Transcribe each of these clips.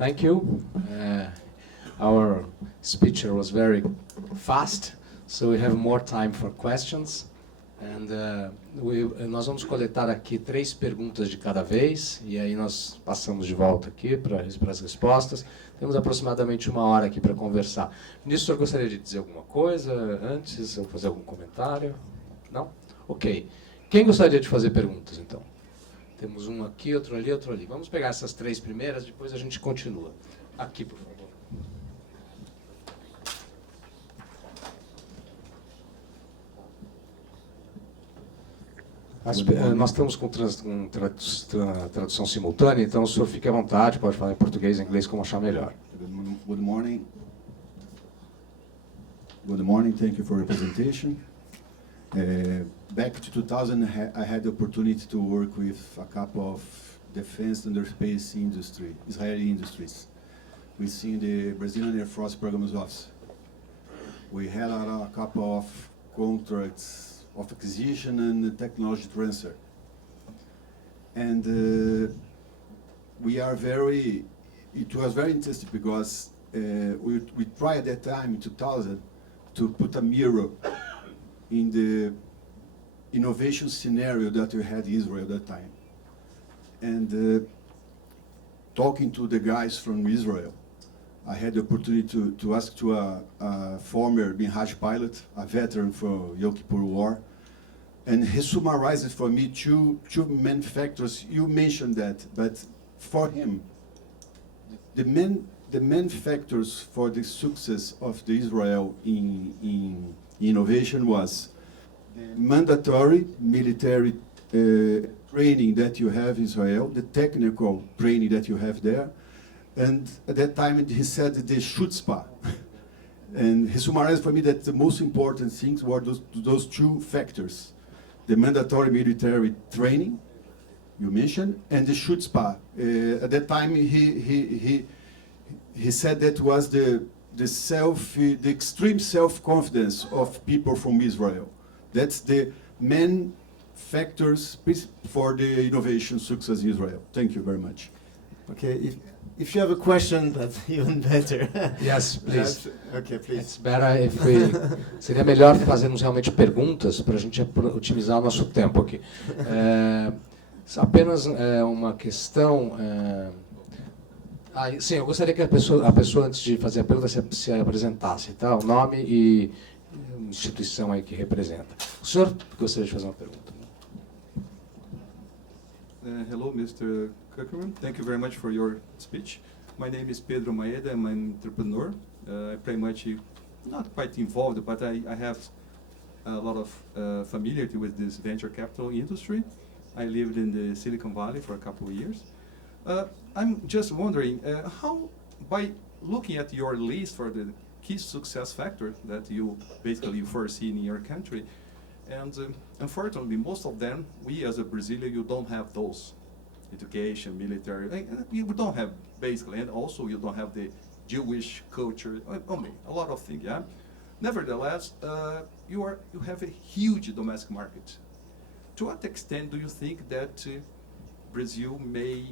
Thank you. Our speaker was very fast, so we have more time for questions. And nós vamos coletar aqui 3 perguntas de cada vez, e aí nós passamos de volta aqui para as respostas. Temos aproximadamente 1 hora aqui para conversar. Ministro, o senhor gostaria de dizer alguma coisa antes, ou fazer algum comentário? Não? Ok. Quem gostaria de fazer perguntas, então? Temos um aqui, outro ali, outro ali. Vamos pegar essas 3 primeiras, depois a gente continua. Aqui, por favor. Nós estamos com tradução simultânea, então o senhor fique à vontade, pode falar em português e inglês como achar melhor. Good morning. Good morning, thank you for your presentation. Back to 2000, I had the opportunity to work with a couple of defense and aerospace industry, Israeli industries. We see the Brazilian Air Force Programs Office. We had a couple of contracts of acquisition and technology transfer. And it was very interesting because we tried at that time in 2000 to put a mirror in the innovation scenario that we had in Israel at that time. And talking to the guys from Israel, I had the opportunity to ask to a former Minhaj pilot, a veteran for Yom Kippur War, and he summarized it for me two main factors. You mentioned that, but for him, the main factors for the success of the Israel in innovation was the mandatory military training that you have in Israel, the technical training that you have there, and at that time he said the chutzpah. And he summarized for me that the most important things were those 2 factors: the mandatory military training you mentioned, and the chutzpah. At that time he said that was the extreme self-confidence of people from Israel. That's the main factors for the innovation success in Israel. Thank you very much. Okay, if you have a question, that's even better. Yes, please. Okay, please. It's better if we... Seria melhor fazermos realmente perguntas para a gente otimizar o nosso tempo aqui. Apenas uma questão... sim, eu gostaria que a pessoa, antes de fazer a pergunta, se apresentasse, tá? O nome e instituição aí que representa. O senhor gostaria de fazer uma pergunta? Hello, Mr. Cukierman. Thank you very much for your speech. My name is Pedro Maeda. I'm an entrepreneur. Pretty much not quite involved, but I have a lot of familiarity with this venture capital industry. I lived in the Silicon Valley for a couple of years. I'm just wondering how, by looking at your list for the key success factors that you basically foresee in your country, and unfortunately, most of them, we as a Brazilian, you don't have those. Education, military, you don't have basically, and also you don't have the Jewish culture, a lot of things, yeah? Nevertheless, you have a huge domestic market. To what extent do you think that Brazil may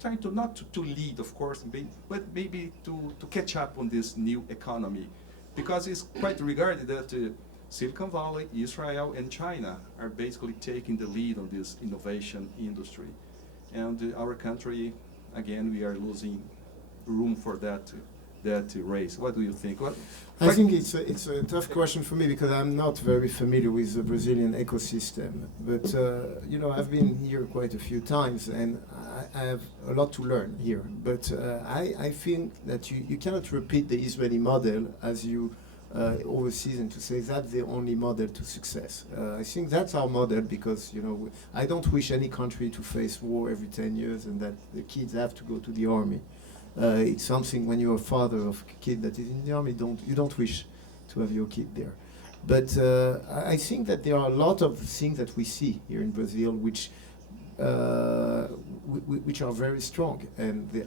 try to, not to lead, of course, but maybe to catch up on this new economy? Because it's quite regarded that Silicon Valley, Israel, and China are basically taking the lead on this innovation industry. And our country, again, we are losing room for that race. What do you think? I think it's a tough question for me because I'm not very familiar with the Brazilian ecosystem. But, I've been here quite a few times and I have a lot to learn here. But I think that you cannot repeat the Israeli model as you overseas and to say that's the only model to success. I think that's our model because, I don't wish any country to face war every 10 years and that the kids have to go to the army. It's something when you're a father of a kid that is in the army, you don't wish to have your kid there. But I think that there are a lot of things that we see here in Brazil which are very strong, and the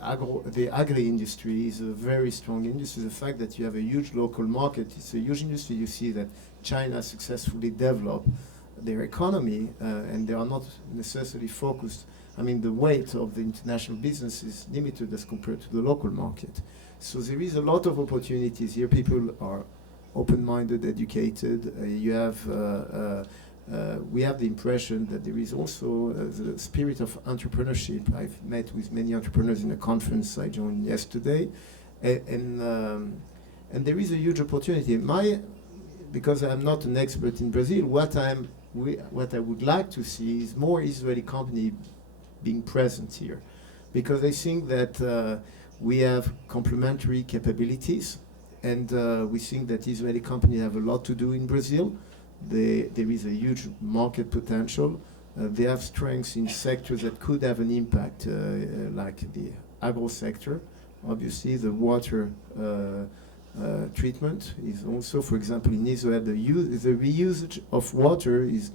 agri-industry is a very strong industry. The fact that you have a huge local market, it's a huge industry. You see that China successfully developed their economy, and they are not necessarily focused. I mean, the weight of the international business is limited as compared to the local market. So there is a lot of opportunities here. People are open-minded, educated. We have the impression that there is also the spirit of entrepreneurship. I've met with many entrepreneurs in a conference I joined yesterday, and there is a huge opportunity. Because I'm not an expert in Brazil, what I would like to see is more Israeli company being present here, because I think that we have complementary capabilities, and we think that Israeli companies have a lot to do in Brazil. There is a huge market potential. They have strengths in sectors that could have an impact, like the agro sector. Obviously, the water treatment is also, for example, in Israel, the reusage of water is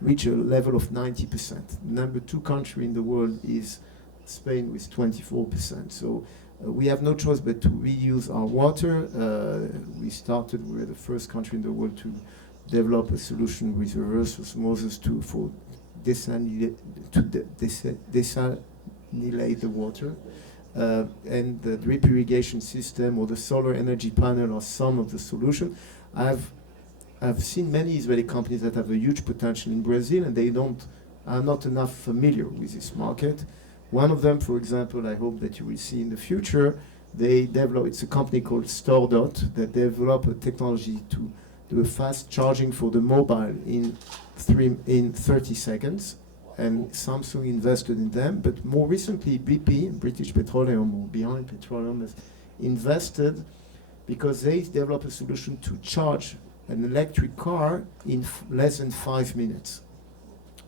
reach a level of 90%. Number 2 country in the world is Spain with 24%. So we have no choice but to reuse our water. We were the first country in the world to develop a solution with reverse osmosis for desalinate the water. And the drip irrigation system or the solar energy panel are some of the solution. I've seen many Israeli companies that have a huge potential in Brazil, and they are not enough familiar with this market. One of them, for example, I hope that you will see in the future, it's a company called StoreDot that developed a technology to do a fast charging for the mobile in 30 seconds. And Samsung invested in them, but more recently BP, British Petroleum, or Behind Petroleum, has invested because they developed a solution to charge an electric car in less than 5 minutes.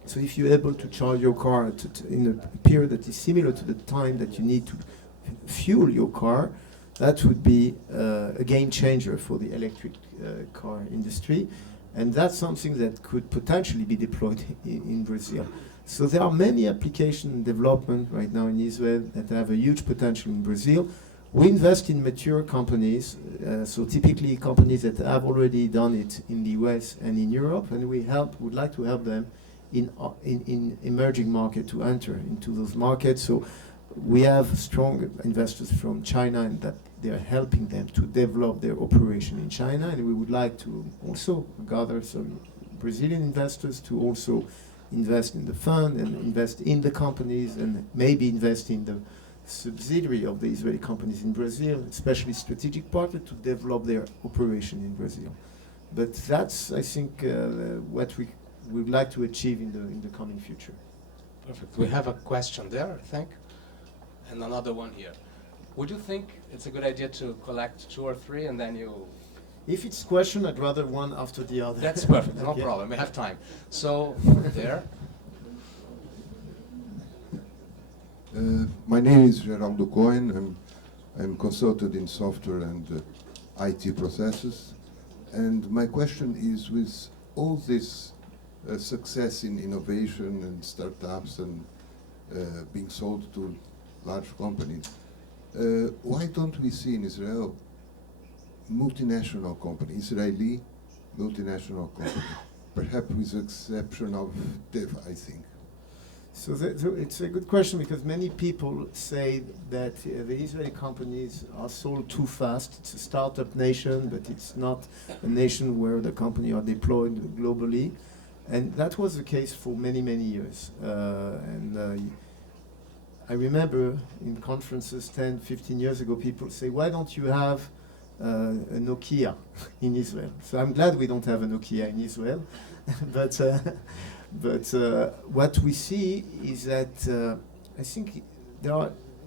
So if you're able to charge your car in a period that is similar to the time that you need to fuel your car, that would be a game changer for the electric car industry. And that's something that could potentially be deployed in Brazil. So there are many application and development right now in Israel that have a huge potential in Brazil. We invest in mature companies, so typically companies that have already done it in the US and in Europe, and would like to help them in emerging market to enter into those markets. So we have strong investors from China, and that they are helping them to develop their operation in China, and we would like to also gather some Brazilian investors to also invest in the fund and invest in the companies, and maybe invest in the subsidiary of the Israeli companies in Brazil, especially strategic partner, to develop their operation in Brazil. But that's, I think, what we would like to achieve in the coming future. Perfect. We have a question there, I think, and another one here. Would you think it's a good idea to collect 2 or 3 and then you... If it's question, I'd rather one after the other. That's perfect, no Okay. problem, we have time. So, there. My name is Geraldo Cohen. I'm consultant in software and IT processes. And my question is, with all this success in innovation and startups and being sold to large companies, why don't we see in Israel multinational company, Israeli multinational company, perhaps with the exception of Dev, I think. So it's a good question, because many people say that the Israeli companies are sold too fast. It's a startup nation, but it's not a nation where the company are deployed globally. And that was the case for many, many years. I remember in conferences 10, 15 years ago, people say, why don't you have a Nokia in Israel? So I'm glad we don't have a Nokia in Israel. but what we see is that I think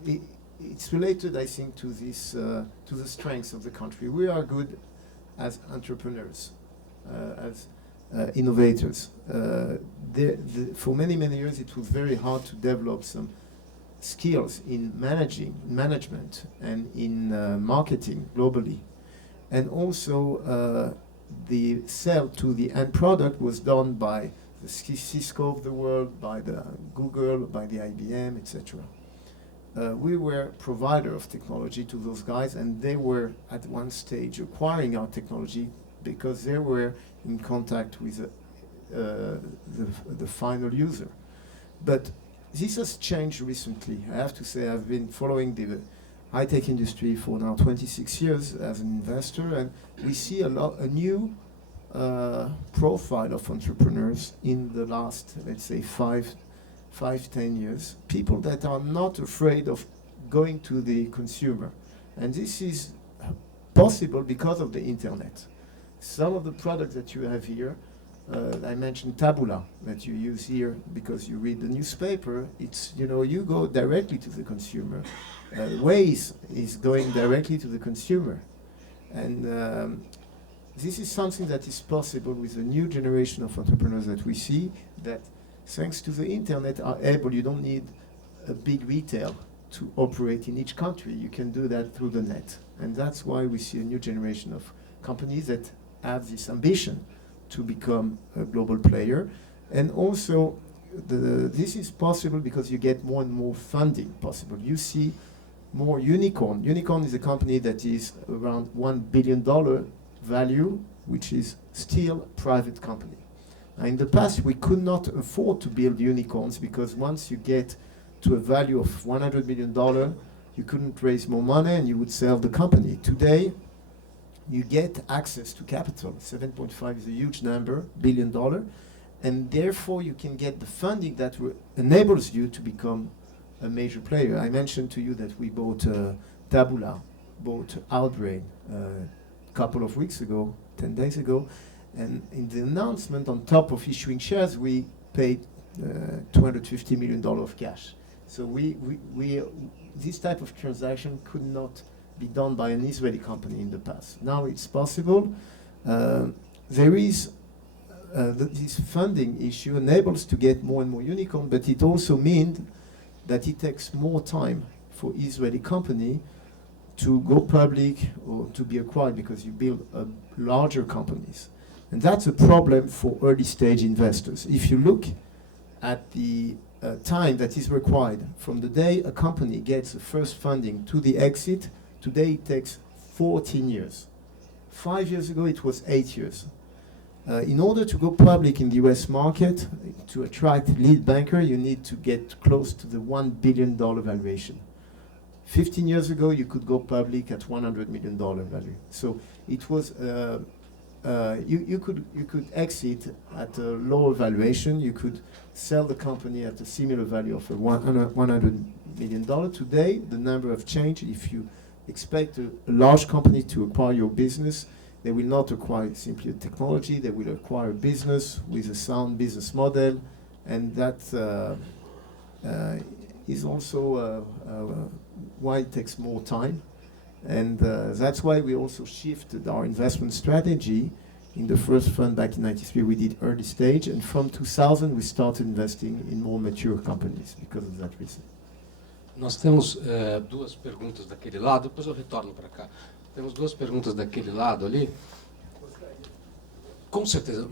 it's related, I think, to this to the strengths of the country. We are good as entrepreneurs, as innovators. For many, many years, it was very hard to develop some skills in management, and in marketing globally. And also the sell to the end product was done by the Cisco of the world, by the Google, by the IBM, etc. We were provider of technology to those guys, and they were at one stage acquiring our technology because they were in contact with the final user. But this has changed recently. I have to say I've been following the high-tech industry for now 26 years as an investor, and we see a new profile of entrepreneurs in the last, let's say, 10 years. People that are not afraid of going to the consumer. And this is possible because of the internet. Some of the products that you have here, I mentioned Tabula that you use here because you read the newspaper. It's, you go directly to the consumer. Waze is going directly to the consumer. And this is something that is possible with the new generation of entrepreneurs that we see, that thanks to the internet are able, you don't need a big retail to operate in each country. You can do that through the net. And that's why we see a new generation of companies that have this ambition to become a global player. And also, this is possible because you get more and more funding possible. You see more Unicorn. Unicorn is a company that is around $1 billion value, which is still a private company. Now, in the past, we could not afford to build unicorns because once you get to a value of $100 million, you couldn't raise more money and you would sell the company. Today, you get access to capital. 7.5 is a huge number, $1 billion, and therefore you can get the funding that enables you to become a major player. I mentioned to you that we bought Tabula, bought Outbrain a couple of weeks ago, 10 days ago, and in the announcement, on top of issuing shares, we paid $250 million of cash. So this type of transaction could not be done by an Israeli company in the past. Now it's possible. There is this funding issue enables to get more and more unicorn, but it also means that it takes more time for Israeli company to go public or to be acquired because you build larger companies. And that's a problem for early stage investors. If you look at the time that is required from the day a company gets the first funding to the exit, today it takes 14 years. 5 years ago it was 8 years. In order to go public in the US market, to attract lead banker, you need to get close to the $1 billion valuation. 15 years ago, you could go public at $100 million value. So it was, you could exit at a lower valuation. You could sell the company at a similar value of $100 million. Today, the number have changed. If you expect a large company to acquire your business, they will not acquire simply a technology. They will acquire a business with a sound business model, and that is also why it takes more time. And that's why we also shifted our investment strategy. In the first fund back in '93, we did early stage, and from 2000 we started investing in more mature companies because of that reason. Nós temos duas perguntas daquele lado, depois eu retorno para cá. Temos duas perguntas daquele lado ali. Com certeza.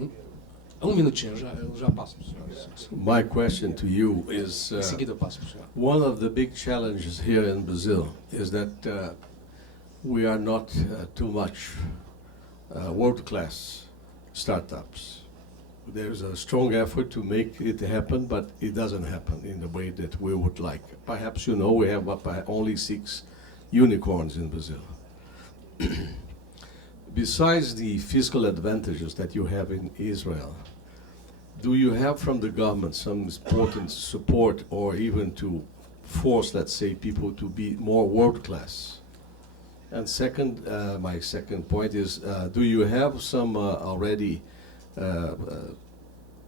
Um minutinho, eu já passo para o senhor. My question to you is, Em seguida eu passo para o senhor. one of the big challenges here in Brazil is that we are not too much world-class startups. There's a strong effort to make it happen, but it doesn't happen in the way that we would like. Perhaps you know we have only 6 unicorns in Brazil. Besides the fiscal advantages that you have in Israel, do you have from the government some important support or even to force, let's say, people to be more world-class? And second, my second point is, do you have some already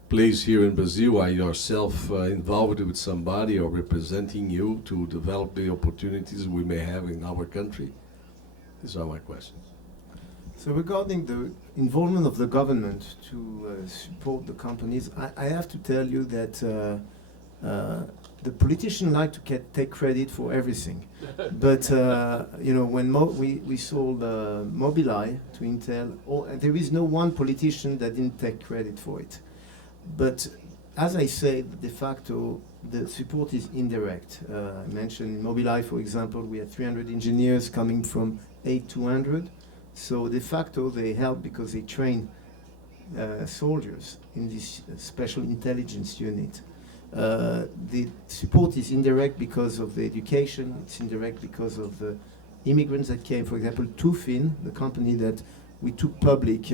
place here in Brazil? Are you yourself involved with somebody or representing you to develop the opportunities we may have in our country? These are my questions. So regarding the involvement of the government to support the companies, I have to tell you that the politicians like to take credit for everything. But when we sold Mobileye to Intel, there is no one politician that didn't take credit for it. But as I said, de facto, the support is indirect. I mentioned Mobileye, for example, we had 300 engineers coming from 8 to 100. So de facto, they help because they train soldiers in this special intelligence unit. The support is indirect because of the education, it's indirect because of the immigrants that came. For example, Tufin, the company that we took public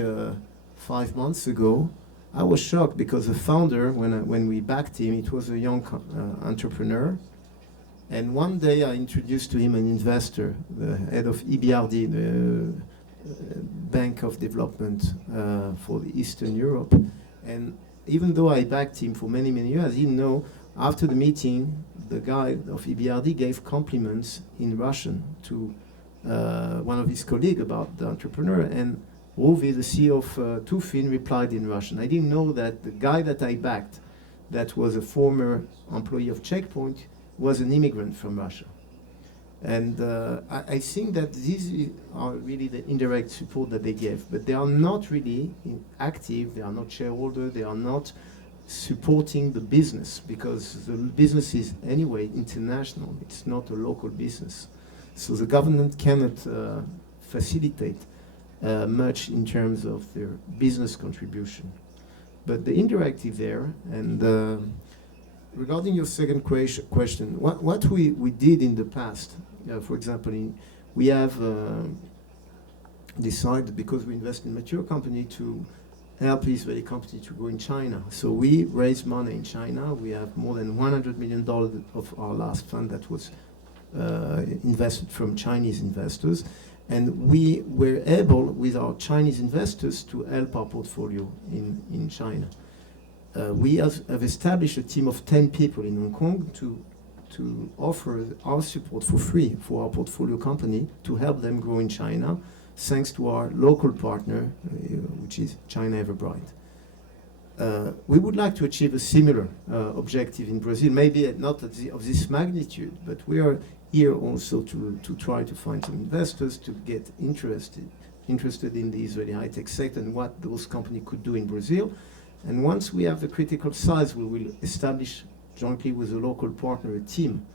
5 months ago, I was shocked because the founder, when we backed him, it was a young entrepreneur. And one day I introduced to him an investor, the head of EBRD, the Bank of Development for the Eastern Europe. And even though I backed him for many, many years, I didn't know, after the meeting, the guy of EBRD gave compliments in Russian to one of his colleagues about the entrepreneur. And Rovi, the CEO of Tufin, replied in Russian. I didn't know that the guy that I backed, that was a former employee of Checkpoint, was an immigrant from Russia. And I think that these are really the indirect support that they gave, but they are not really active, they are not shareholders, they are not supporting the business, because the business is anyway international, it's not a local business. So the government cannot facilitate much in terms of their business contribution. But the indirect is there, and regarding your second question, what we did in the past, for example, we have decided, because we invest in mature company, to help Israeli company to go in China. So we raised money in China. We have more than $100 million of our last fund that was invested from Chinese investors. And we were able, with our Chinese investors, to help our portfolio in China. We have established a team of 10 people in Hong Kong to offer our support for free for our portfolio company to help them grow in China, thanks to our local partner, which is China Everbright. We would like to achieve a similar objective in Brazil, maybe not of this magnitude, but we are here also to try to find some investors to get interested in the Israeli high-tech sector and what those companies could do in Brazil. And once we have the critical size, we will establish jointly with a local partner a team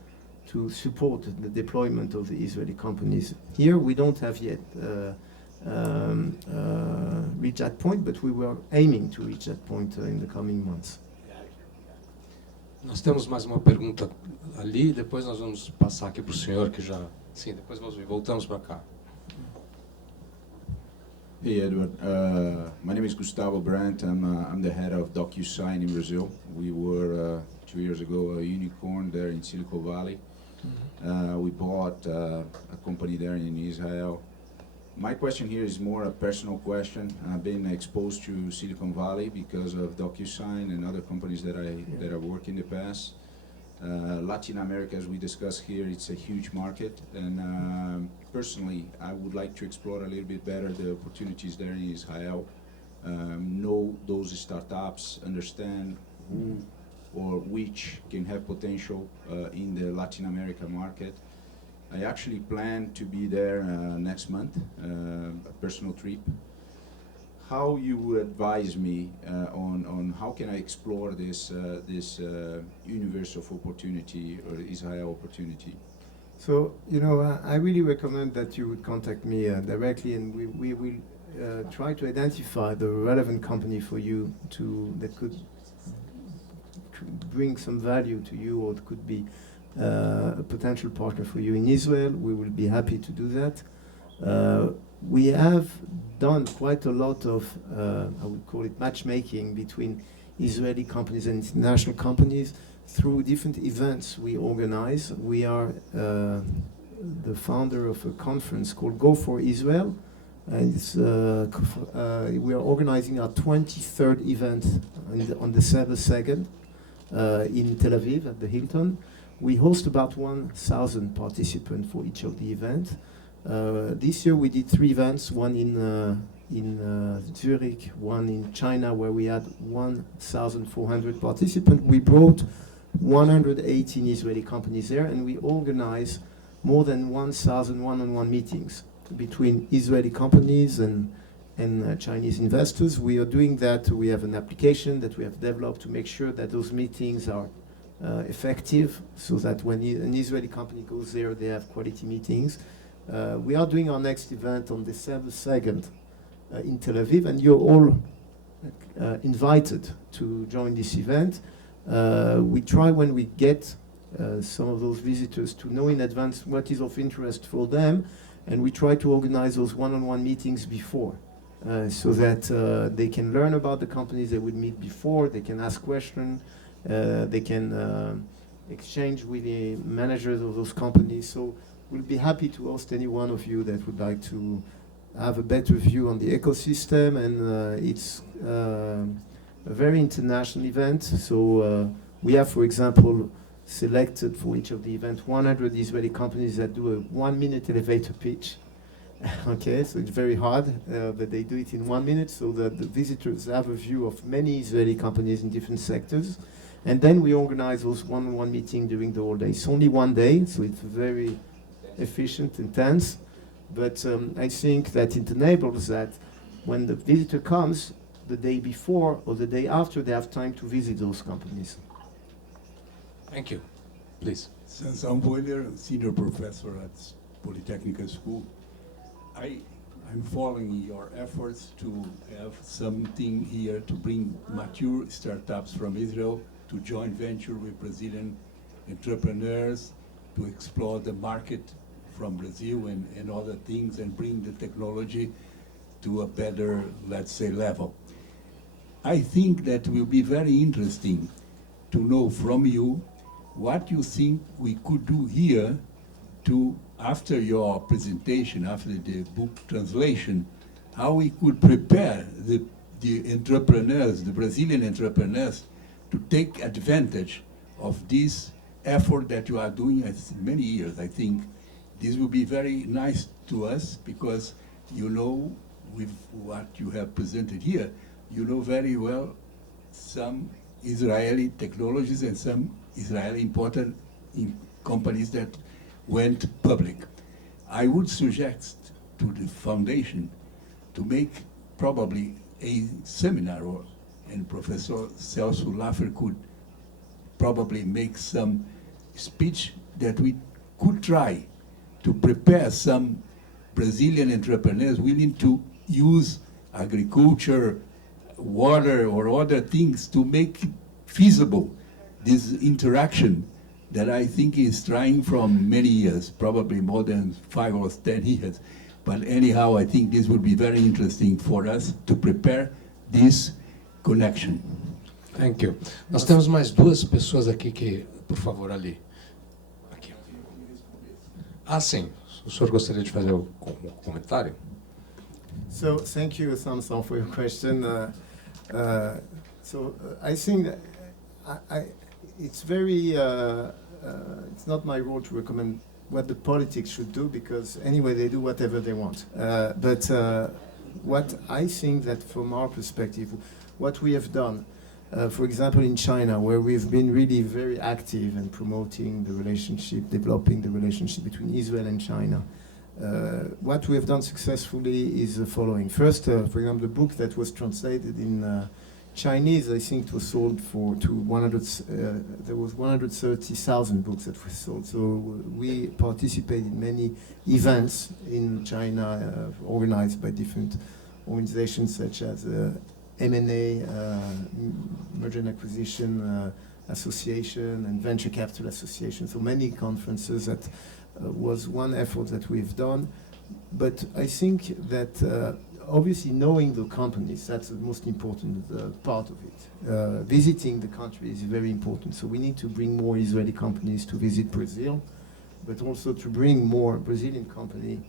to support the deployment of the Israeli companies. Here we don't have yet reached that point, but we were aiming to reach that point in the coming months. Nós temos mais uma pergunta ali, depois nós vamos passar aqui para o senhor, que já... Sim, depois nós voltamos para cá. Hey Edward, my name is Gustavo Brandt. I'm the head of DocuSign in Brazil. We were 2 years ago a unicorn there in Silicon Valley. We bought a company there in Israel. My question here is more a personal question. I've been exposed to Silicon Valley because of DocuSign and other companies that I worked in the past. Latin America, as we discussed here, it's a huge market, and personally, I would like to explore a little bit better the opportunities there in Israel, know those startups, understand who or which can have potential in the Latin America market. I actually plan to be there next month, a personal trip. How you would advise me on how can I explore this universe of opportunity or Israel opportunity? So, I really recommend that you would contact me directly, and we will try to identify the relevant company for you that could bring some value to you, or it could be a potential partner for you in Israel. We will be happy to do that. We have done quite a lot of, I would call it matchmaking between Israeli companies and international companies through different events we organize. We are the founder of a conference called Go for Israel, and we are organizing our 23rd event on December 2nd in Tel Aviv at the Hilton. We host about 1,000 participants for each of the events. This year we did 3 events, one in Zurich, one in China, where we had 1,400 participants. We brought 118 Israeli companies there, and we organized more than 1,000 one-on-one meetings between Israeli companies and Chinese investors. We are doing that. We have an application that we have developed to make sure that those meetings are effective, so that when an Israeli company goes there, they have quality meetings. We are doing our next event on December 2nd in Tel Aviv, and you're all invited to join this event. We try when we get some of those visitors to know in advance what is of interest for them, and we try to organize those one-on-one meetings before, so that they can learn about the companies they would meet before, they can ask questions, they can exchange with the managers of those companies. So we'll be happy to host any one of you that would like to have a better view on the ecosystem, and it's a very international event. So we have, for example, selected for each of the events 100 Israeli companies that do a 1-minute elevator pitch. Okay, so it's very hard, but they do it in 1 minute so that the visitors have a view of many Israeli companies in different sectors. And then we organize those one-on-one meetings during the whole day. It's only 1 day, so it's very efficient, intense. But I think that it enables that when the visitor comes, the day before or the day after, they have time to visit those companies. Thank you. Please. Sansão Boiler, senior professor at Polytechnic School. I'm following your efforts to have something here to bring mature startups from Israel to joint venture with Brazilian entrepreneurs to explore the market from Brazil and other things and bring the technology to a better, let's say, level. I think that will be very interesting to know from you what you think we could do here to, after your presentation, after the book translation, how we could prepare the entrepreneurs, the Brazilian entrepreneurs, to take advantage of this effort that you are doing at many years. I think this will be very nice to us because you know, with what you have presented here, you know very well some Israeli technologies and some Israeli important companies that went public. I would suggest to the foundation to make probably a seminar, and Professor Celso Laffer could probably make some speech that we could try to prepare some Brazilian entrepreneurs willing to use agriculture, water, or other things to make feasible this interaction that I think is trying from many years, probably more than 5 or 10 years. But anyhow, I think this would be very interesting for us to prepare this connection. Thank you. Nós temos mais 2 pessoas aqui que, por favor, ali. Aqui. Ah, sim. O senhor gostaria de fazer o comentário? So thank you, Samson, for your question. I think that it's very, it's not my role to recommend what the politics should do, because anyway, they do whatever they want. But what I think that from our perspective, what we have done, for example, in China, where we've been really very active in promoting the relationship, developing the relationship between Israel and China, what we have done successfully is the following. First, for example, the book that was translated in Chinese, I think it was sold there was 130,000 books that were sold. So we participate in many events in China organized by different organizations such as M&A, Merger and Acquisition Association, and Venture Capital Association. So many conferences. That was one effort that we've done. But I think that obviously knowing the companies, that's the most important part of it. Visiting the country is very important. So we need to bring more Israeli companies to visit Brazil, but also to bring more Brazilian companies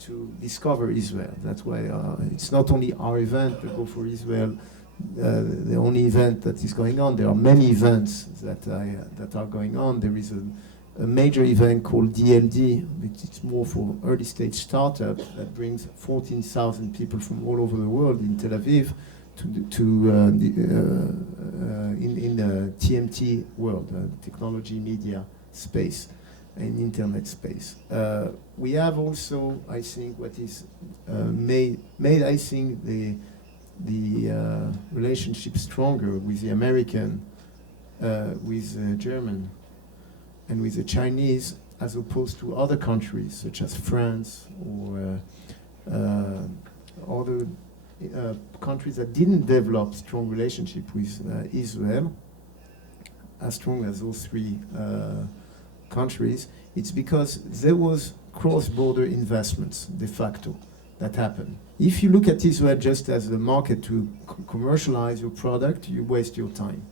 to discover Israel. That's why it's not only our event, the Go for Israel, the only event that is going on. There are many events that are going on. There is a major event called DLD, which is more for early stage startups, that brings 14,000 people from all over the world in Tel Aviv in the TMT world, technology, media space, and internet space. We have also, I think, what is made I think the relationship stronger with the American, with the German, and with the Chinese, as opposed to other countries such as France or other countries that didn't develop strong relationship with Israel, as strong as those three countries, it's because there was cross-border investments de facto that happened. If you look at Israel just as a market to commercialize your product, you waste your time.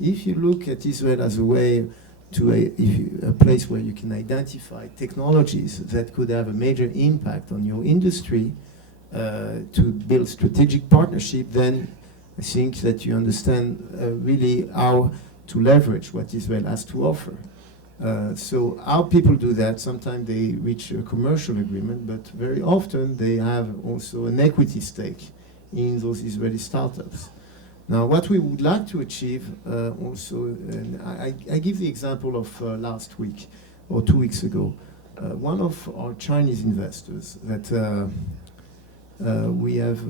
If you look at Israel as a way to a place where you can identify technologies that could have a major impact on your industry, to build strategic partnership, then I think that you understand really how to leverage what Israel has to offer. So how people do that, sometimes they reach a commercial agreement, but very often they have also an equity stake in those Israeli startups. Now, what we would like to achieve also, and I give the example of last week or 2 weeks ago, one of our Chinese investors that we have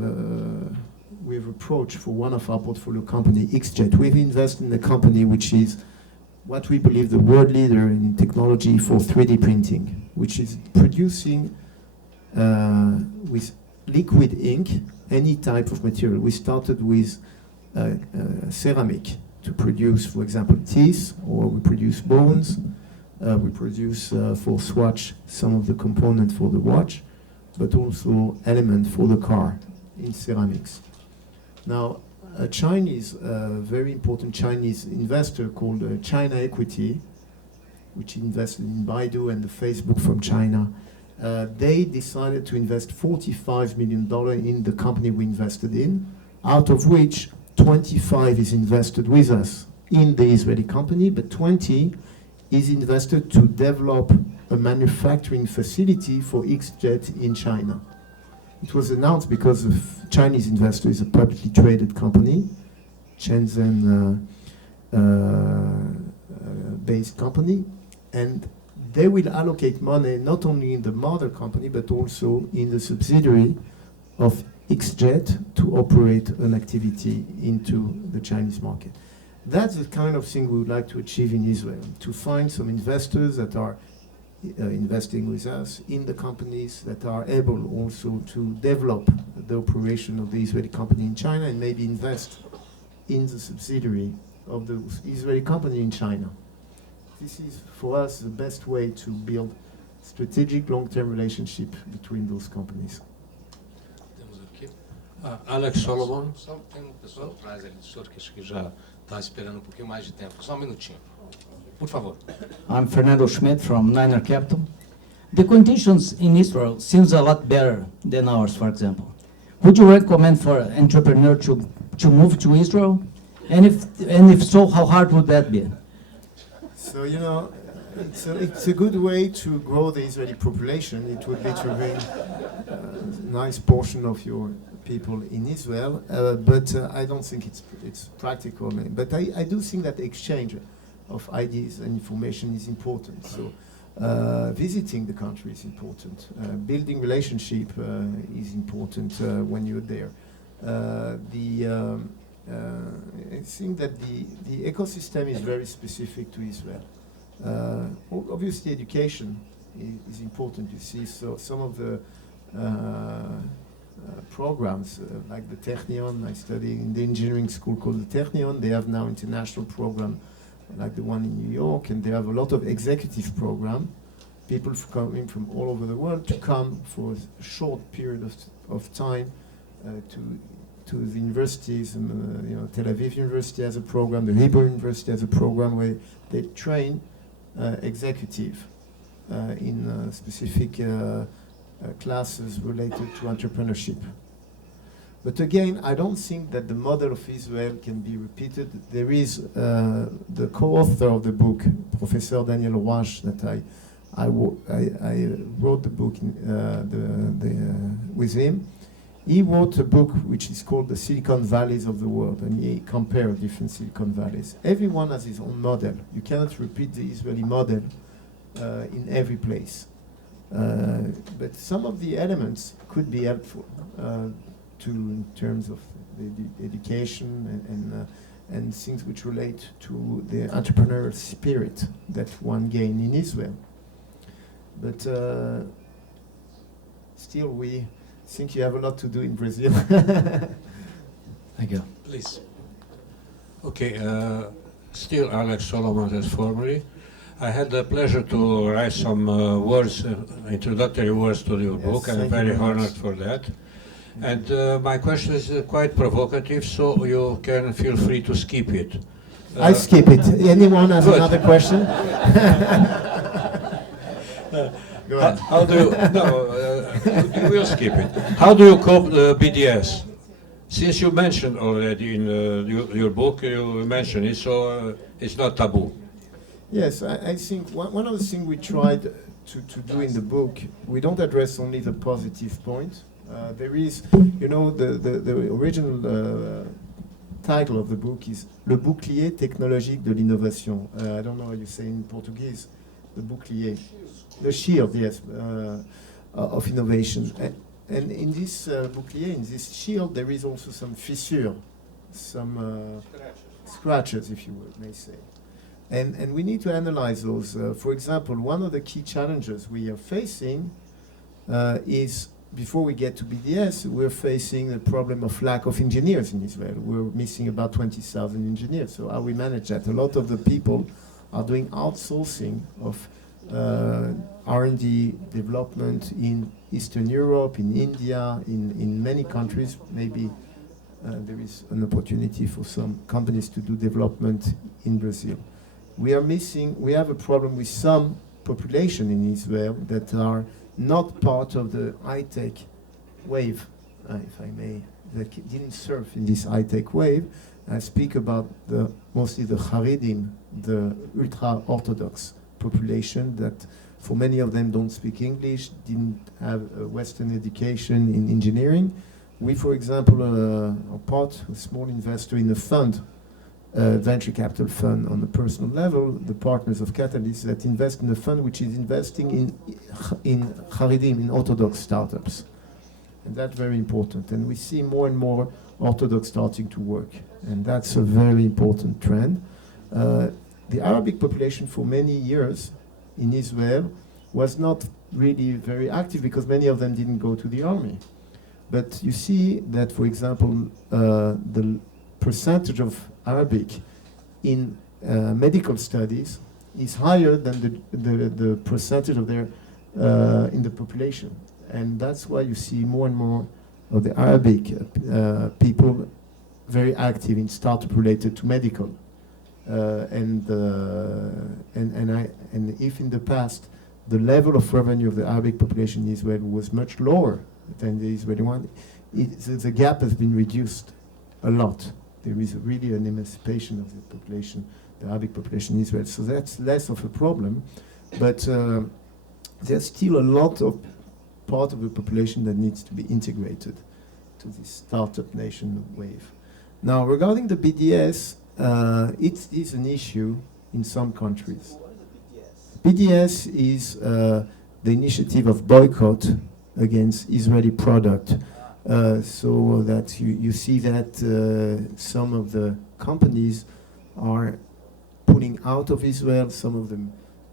approached for one of our portfolio company, XJet. We've invested in a company which is what we believe the world leader in technology for 3D printing, which is producing with liquid ink any type of material. We started with ceramic to produce, for example, teeth, or we produce bones. We produce for Swatch some of the components for the watch, but also elements for the car in ceramics. Now, a Chinese, very important Chinese investor called China Equity, which invested in Baidu and the Facebook from China, they decided to invest $45 million in the company we invested in, out of which 25 is invested with us in the Israeli company, but 20 is invested to develop a manufacturing facility for XJet in China. It was announced because of Chinese investor is a publicly traded company, Shenzhen based company, and they will allocate money not only in the mother company but also in the subsidiary of XJet to operate an activity into the Chinese market. That's the kind of thing we would like to achieve in Israel, to find some investors that are investing with us in the companies that are able also to develop the operation of the Israeli company in China and maybe invest in the subsidiary of the Israeli company in China. This is, for us, the best way to build strategic long-term relationship between those companies. Alex Solomon. Só tem um pessoal atrás ali do senhor que acho que já está esperando um pouquinho mais de tempo. Só um minutinho. Por favor. I'm Fernando Schmidt from Niner Capital. The conditions in Israel seems a lot better than ours, for example. Would you recommend for an entrepreneur to move to Israel? And if so, how hard would that be? So, you know, it's a good way to grow the Israeli population. It would be to bring a nice portion of your people in Israel, but I don't think it's practical. But I do think that the exchange of ideas and information is important. So visiting the country is important. Building relationship is important when you're there. I think that the ecosystem is very specific to Israel. Obviously, education is important. You see, so some of the programs like the Technion, I study in the engineering school called the Technion. They have now international program like the one in New York, and they have a lot of executive program. People coming from all over the world to come for a short period of time to the universities. You know, Tel Aviv University has a program, the Hebrew University has a program where they train executive in specific classes related to entrepreneurship. But again, I don't think that the model of Israel can be repeated. There is the co-author of the book, Professor Daniel Roach, that I wrote the book with him. He wrote a book which is called The Silicon Valleys of the World, and he compared different Silicon Valleys. Everyone has his own model. You cannot repeat the Israeli model in every place. But some of the elements could be helpful in terms of the education and things which relate to the entrepreneurial spirit that one gains in Israel. But still, think you have a lot to do in Brazil. Thank you. Please. Okay, still Alex Solomon as formerly. I had the pleasure to write some words, introductory words to your book. I'm thank you very very much. honored for that. And my question is quite provocative, so you can feel free to skip it. I skip it. Anyone has Good. another question? Go ahead. How do you, no, you will skip it. How do you cope the BDS? Since you mentioned already in your book, you mentioned it, so it's not taboo. Yes, I think one of the things we tried to do in the book, we don't address only the positive point. There is, you know, the original title of the book is Le bouclier technologique de l'innovation. I don't know how you say in Portuguese, the bouclier. The shield, yes, of innovation. And in this bouclier, in this shield, there is also some fissure, some scratches, if you may say. And we need to analyze those. For example, one of the key challenges we are facing is, before we get to BDS, we're facing the problem of lack of engineers in Israel. We're missing about 20,000 engineers. So how we manage that? A lot of the people are doing outsourcing of R&D development in Eastern Europe, in India, in many countries. Maybe there is an opportunity for some companies to do development in Brazil. We have a problem with some population in Israel that are not part of the high-tech wave, if I may, that didn't surf in this high-tech wave. I speak about mostly the Haredim, the ultra-Orthodox population that for many of them don't speak English, didn't have a Western education in engineering. We, for example, are a small investor in a fund, venture capital fund on a personal level, the partners of Catalyst that invest in a fund which is investing in Haredim, in Orthodox startups. And that's very important. And we see more and more Orthodox starting to work. And that's a very important trend. The Arabic population for many years in Israel was not really very active because many of them didn't go to the army. But you see that, for example, the percentage of Arabic in medical studies is higher than the percentage of their in the population. And that's why you see more and more of the Arabic people very active in startup related to medical. And if in the past the level of revenue of the Arabic population in Israel was much lower than the Israeli one, the gap has been reduced a lot. There is really an emancipation of the population, the Arabic population in Israel. So that's less of a problem, but there's still a lot of part of the population that needs to be integrated to this startup nation wave. Now, regarding the BDS, it is an issue in some countries. BDS is the initiative of boycott against Israeli product. So that you see that some of the companies are pulling out of Israel. Some of the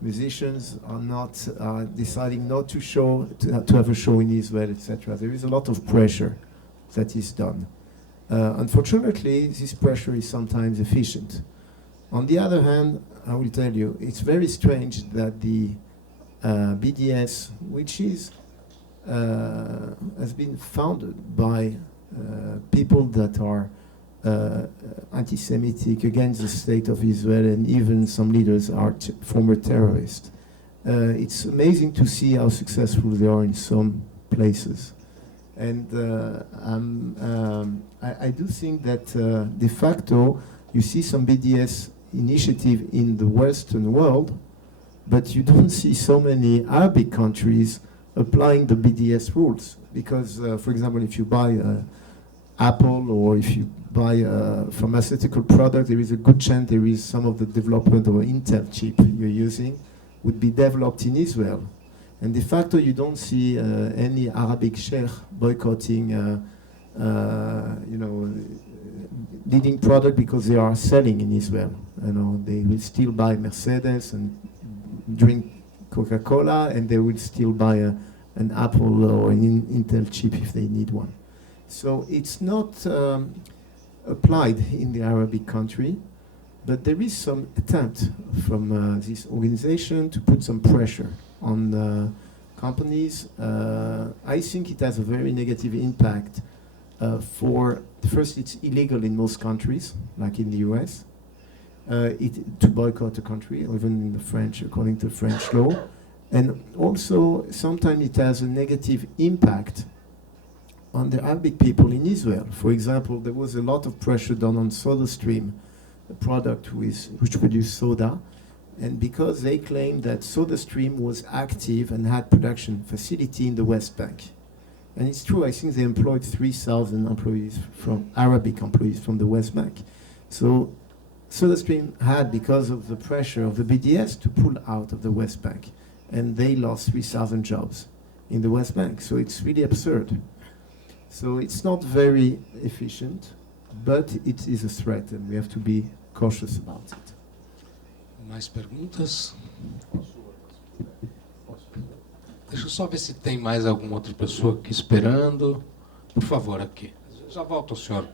musicians are deciding not to to have a show in Israel, etc. There is a lot of pressure that is done. Unfortunately, this pressure is sometimes efficient. On the other hand, I will tell you, it's very strange that the BDS, which is has been founded by people that are anti-Semitic against the state of Israel, and even some leaders are former terrorists. It's amazing to see how successful they are in some places. And I do think that de facto you see some BDS initiative in the Western world, but you don't see so many Arabic countries applying the BDS rules. Because, for example, if you buy Apple or if you buy a pharmaceutical product, there is a good chance there is some of the development of an Intel chip you're using would be developed in Israel. And de facto, you don't see any Arabic sheikh boycotting, leading product because they are selling in Israel. You know, they will still buy Mercedes and drink Coca-Cola, and they will still buy an Apple or an Intel chip if they need one. So it's not applied in the Arabic country, but there is some attempt from this organization to put some pressure on companies. I think it has a very negative impact first, it's illegal in most countries, like in the US, to boycott a country, even in the French, according to French law. And also, sometimes it has a negative impact on the Arabic people in Israel. For example, there was a lot of pressure done on SodaStream, a product which produced soda, and because they claimed that SodaStream was active and had production facility in the West Bank. And it's true, I think they employed 3,000 employees Arabic employees from the West Bank. So SodaStream had, because of the pressure of the BDS, to pull out of the West Bank. And they lost 3,000 jobs in the West Bank. So it's really absurd. So it's not very efficient, but it is a threat, and we have to be cautious about it. Mais perguntas? Deixa eu só ver se tem mais alguma outra pessoa aqui esperando. Por favor, aqui. Já volto ao senhor.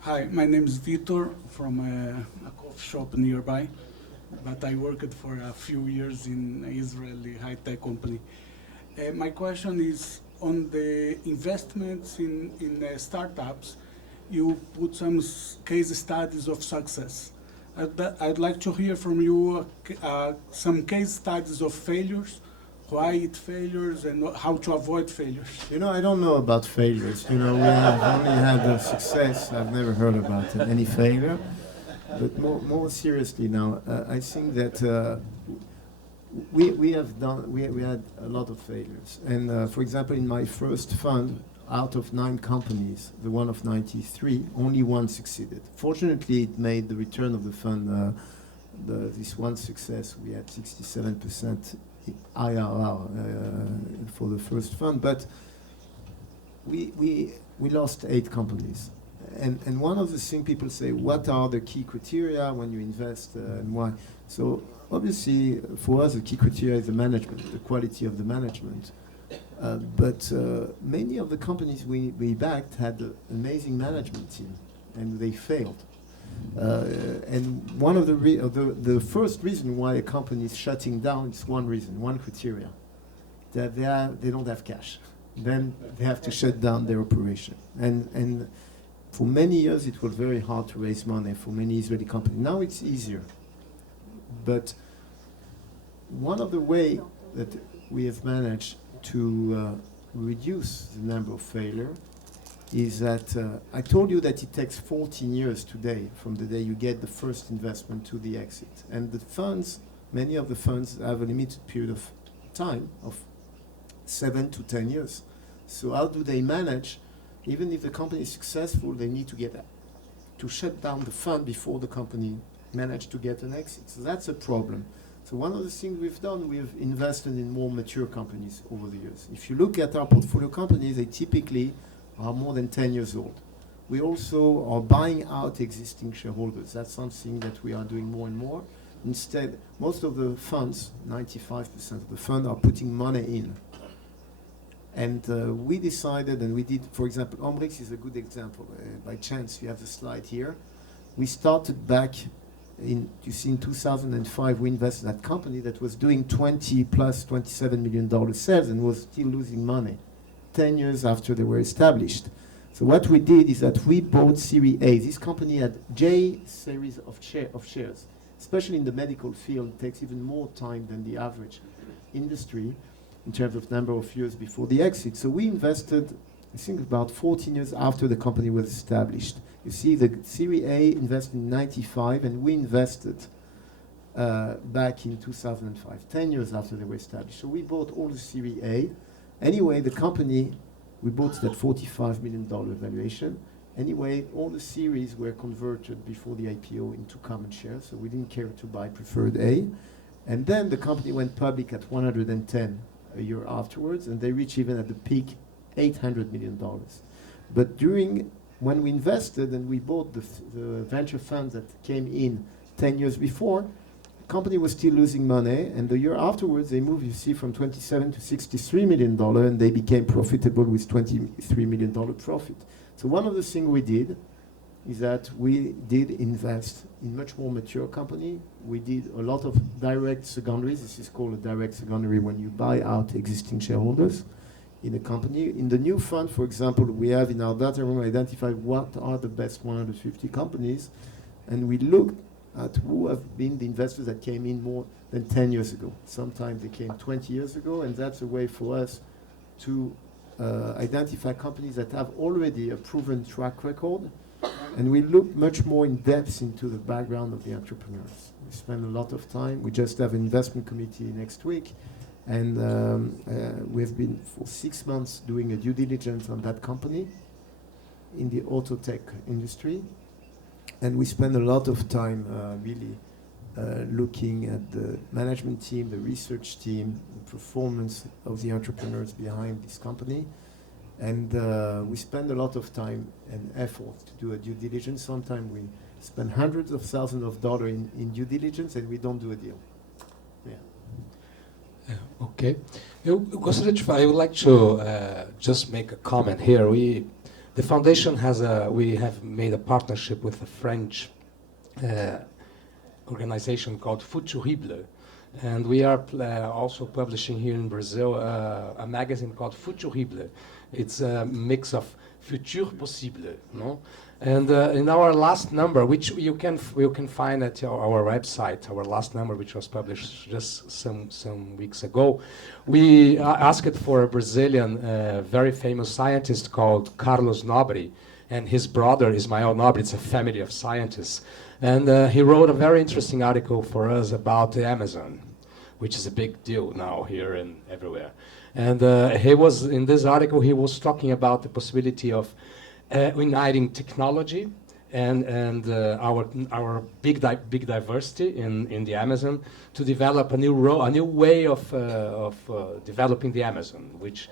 Hi, my name is Vitor from a coffee shop nearby, but I worked for a few years in an Israeli high-tech company. My question is on the investments in startups. You put some case studies of success. I'd like to hear from you some case studies of failures, why it failures, and how to avoid failures. You know, I don't know about failures. You know, we have only had a success. I've never heard about any failure. But more seriously now, I think that we had a lot of failures. And for example, in my first fund, out of 9 companies, the one of 93, only one succeeded. Fortunately, it made the return of the fund, this one success, we had 67% IRR for the first fund, but we lost 8 companies. And one of the things people say, what are the key criteria when you invest and why? So obviously, for us, the key criteria is the management, the quality of the management. But many of the companies we backed had an amazing management team, and they failed. And one of the first reason why a company is shutting down is one reason, one criteria, that they don't have cash. Then they have to shut down their operation. And for many years it was very hard to raise money for many Israeli companies. Now it's easier. But one of the ways that we have managed to reduce the number of failure is that I told you that it takes 14 years today from the day you get the first investment to the exit. And the funds, many of the funds have a limited period of time of 7 to 10 years. So how do they manage? Even if the company is successful, they need to shut down the fund before the company managed to get an exit. So that's a problem. So one of the things we've done, we've invested in more mature companies over the years. If you look at our portfolio companies, they typically are more than 10 years old. We also are buying out existing shareholders. That's something that we are doing more and more. Instead, most of the funds, 95% of the fund, are putting money in. And we decided, and we did, for example, Omrix is a good example. By chance, you have the slide here. We started back in 2005, we invested in that company that was doing $27 million sales and was still losing money 10 years after they were established. So what we did is that we bought Series A. This company had J series of shares, especially in the medical field. It takes even more time than the average industry in terms of number of years before the exit. So we invested, I think, about 14 years after the company was established. You see, the Series A invested in 95, and we invested back in 2005, 10 years after they were established. So we bought all the Series A. Anyway, the company, we bought it at $45 million valuation. Anyway, all the series were converted before the IPO into common shares, so we didn't care to buy preferred A. And then the company went public at 110 a year afterwards, and they reached even at the peak $800 million. But when we invested and we bought the venture funds that came in 10 years before, company was still losing money, and the year afterwards they moved, you see, from 27 to $63 million, and they became profitable with $23 million profit. So one of the things we did is that we did invest in much more mature company. We did a lot of direct secondaries. This is called a direct secondary when you buy out existing shareholders in a company. In the new fund, for example, we have in our data room identified what are the best 150 companies, and we looked at who have been the investors that came in more than 10 years ago. Sometimes they came 20 years ago, and that's a way for us to identify companies that have already a proven track record. And we look much more in depth into the background of the entrepreneurs. We spend a lot of time. We just have an investment committee next week, and we've been for 6 months doing a due diligence on that company in the auto tech industry. And we spend a lot of time really looking at the management team, the research team, the performance of the entrepreneurs behind this company. And we spend a lot of time and effort to do a due diligence. Sometimes we spend hundreds of thousands of dollars in due diligence and we don't do a deal. Yeah. Okay. Eu gostaria de falar, I would like to just make a comment here. The foundation we have made a partnership with a French organization called Futurible. And we are also publishing here in Brazil a magazine called Futurible. It's a mix of futur possible, no? And in our last number, which you can find at our website, our last number, which was published just some weeks ago, we asked for a Brazilian very famous scientist called Carlos Nobre, and his brother Ismael Nobre. It's a family of scientists, and he wrote a very interesting article for us about the Amazon, which is a big deal now here and everywhere. And he was, in this article, he was talking about the possibility of uniting technology and our big diversity in the Amazon to develop a new way of developing the Amazon, which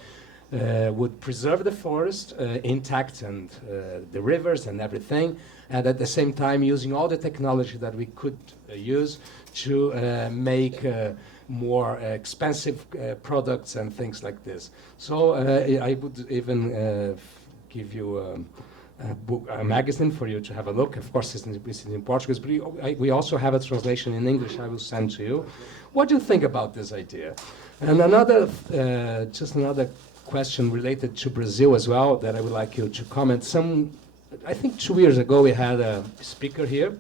would preserve the forest intact and the rivers and everything, and at the same time using all the technology that we could use to make more expensive products and things like this. So I would even give you a magazine for you to have a look. Of course, it's in Portuguese, but we also have a translation in English I will send to you. What do you think about this idea? And just another question related to Brazil as well that I would like you to comment. I think 2 years ago we had a speaker here.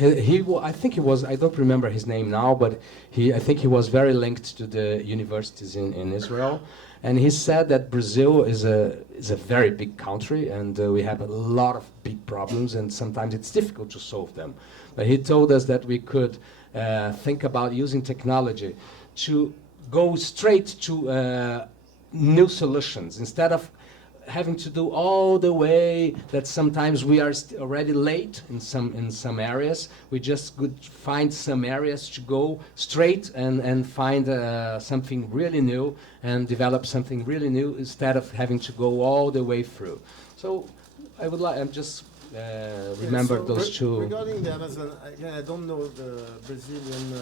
I think he was, I don't remember his name now, but I think he was very linked to the universities in Israel. And he said that Brazil is a very big country, and we have a lot of big problems, and sometimes it's difficult to solve them. But he told us that we could think about using technology to go straight to new solutions instead of having to do all the way that sometimes we are already late in some areas. We just could find some areas to go straight and find something really new and develop something really new instead of having to go all the way through. So I would like, I'm just remember those two. Regarding the Amazon, again, I don't know the Brazilian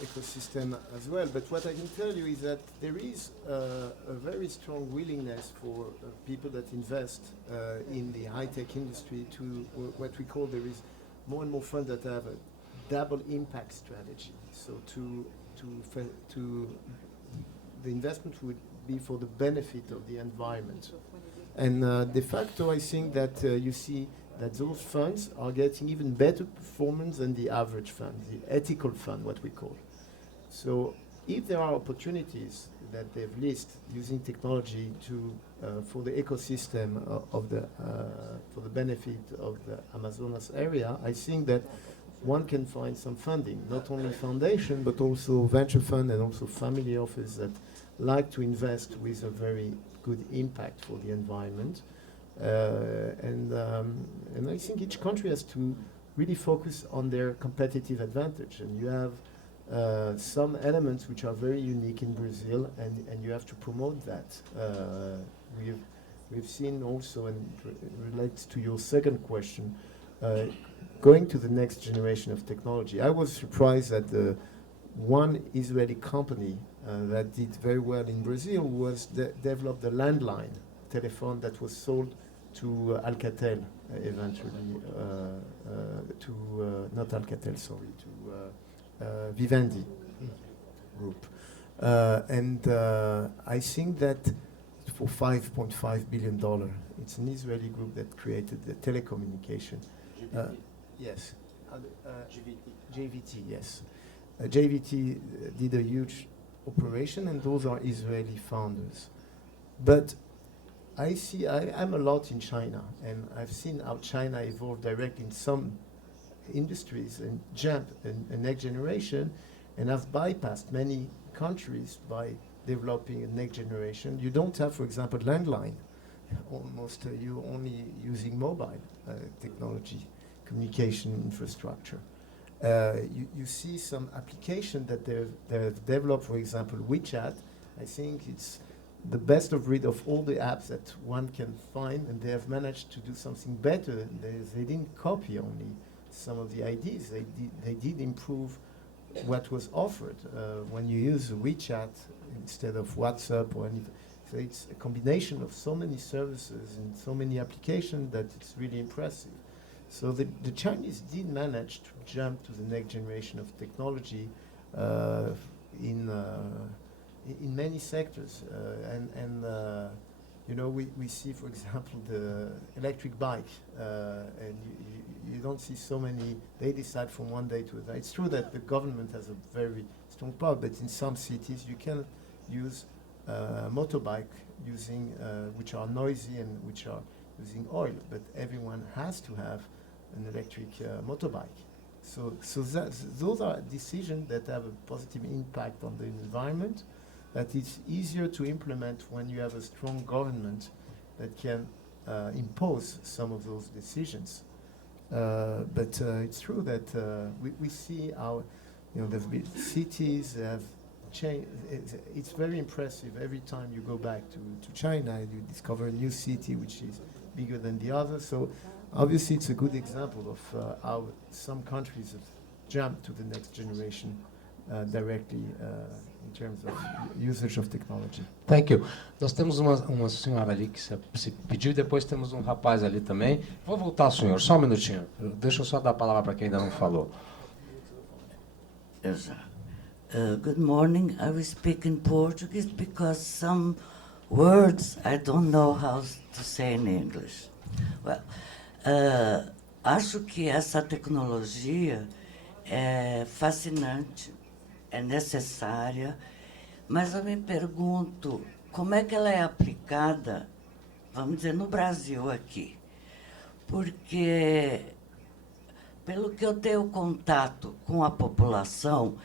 ecosystem as well, but what I can tell you is that there is a very strong willingness for people that invest in the high-tech industry to what we call, there is more and more funds that have a double impact strategy. So the investment would be for the benefit of the environment. And de facto, I think that you see that those funds are getting even better performance than the average fund, the ethical fund, what we call. So if there are opportunities that they've listed using technology to for the ecosystem for the benefit of the Amazonas area, I think that one can find some funding, not only foundation, but also venture fund and also family office that like to invest with a very good impact for the environment. And I think each country has to really focus on their competitive advantage. And you have some elements which are very unique in Brazil, and you have to promote that. We've seen also, and relates to your second question, going to the next generation of technology. I was surprised that one Israeli company that did very well in Brazil was developed a landline telephone that was sold to Alcatel eventually, not Alcatel, sorry, to Vivendi group. And I think that for $5.5 billion, it's an Israeli group that created the telecommunication. Yes. JVT, yes. JVT did a huge operation, and those are Israeli founders. But I'm a lot in China, and I've seen how China evolved directly in some industries and jump a next generation, and I've bypassed many countries by developing a next generation. You don't have, for example, landline. Almost you're only using mobile technology, communication infrastructure. You see some application that they've developed, for example, WeChat. I think it's the best of breed of all the apps that one can find, and they have managed to do something better. They didn't copy only some of the ideas. They did improve what was offered. When you use WeChat instead of WhatsApp or anything, so it's a combination of so many services and so many applications that it's really impressive. So the Chinese did manage to jump to the next generation of technology in many sectors. You know, we see, for example, the electric bike, and you don't see so many, they decide from one day to another. It's true that the government has a very strong power, but in some cities you can use motorbike using, which are noisy and which are using oil, but everyone has to have an electric motorbike. So those are decisions that have a positive impact on the environment, that it's easier to implement when you have a strong government that can impose some of those decisions. But it's true that we see how, you know, there've been cities have changed. It's very impressive. Every time you go back to China, you discover a new city which is bigger than the other. So obviously it's a good example of how some countries have jumped to the next generation directly in terms of usage of technology. Thank you. Nós temos uma senhora ali que se pediu, e depois temos um rapaz ali também. Vou voltar ao senhor, só um minutinho. Deixa eu só dar a palavra para quem ainda não falou. Good morning. I will speak in Portuguese because some words I don't know how to say in English. Well, acho que essa tecnologia é fascinante, é necessária, mas eu me pergunto como é que ela é aplicada, vamos dizer, no Brasil aqui. Porque, pelo que eu tenho contato com a população,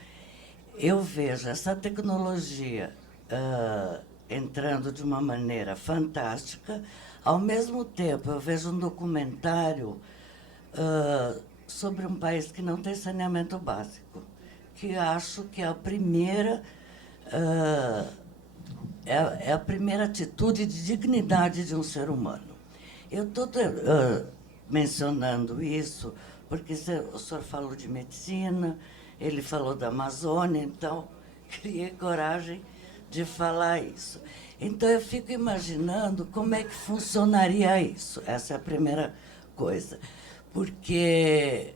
eu vejo essa tecnologia entrando de uma maneira fantástica. Ao mesmo tempo, eu vejo um documentário sobre um país que não tem saneamento básico, que acho que é a primeira atitude de dignidade de um ser humano. Eu estou mencionando isso porque o senhor falou de medicina, ele falou da Amazônia, então criei coragem de falar isso. Então eu fico imaginando como é que funcionaria isso. Essa é a primeira coisa. Porque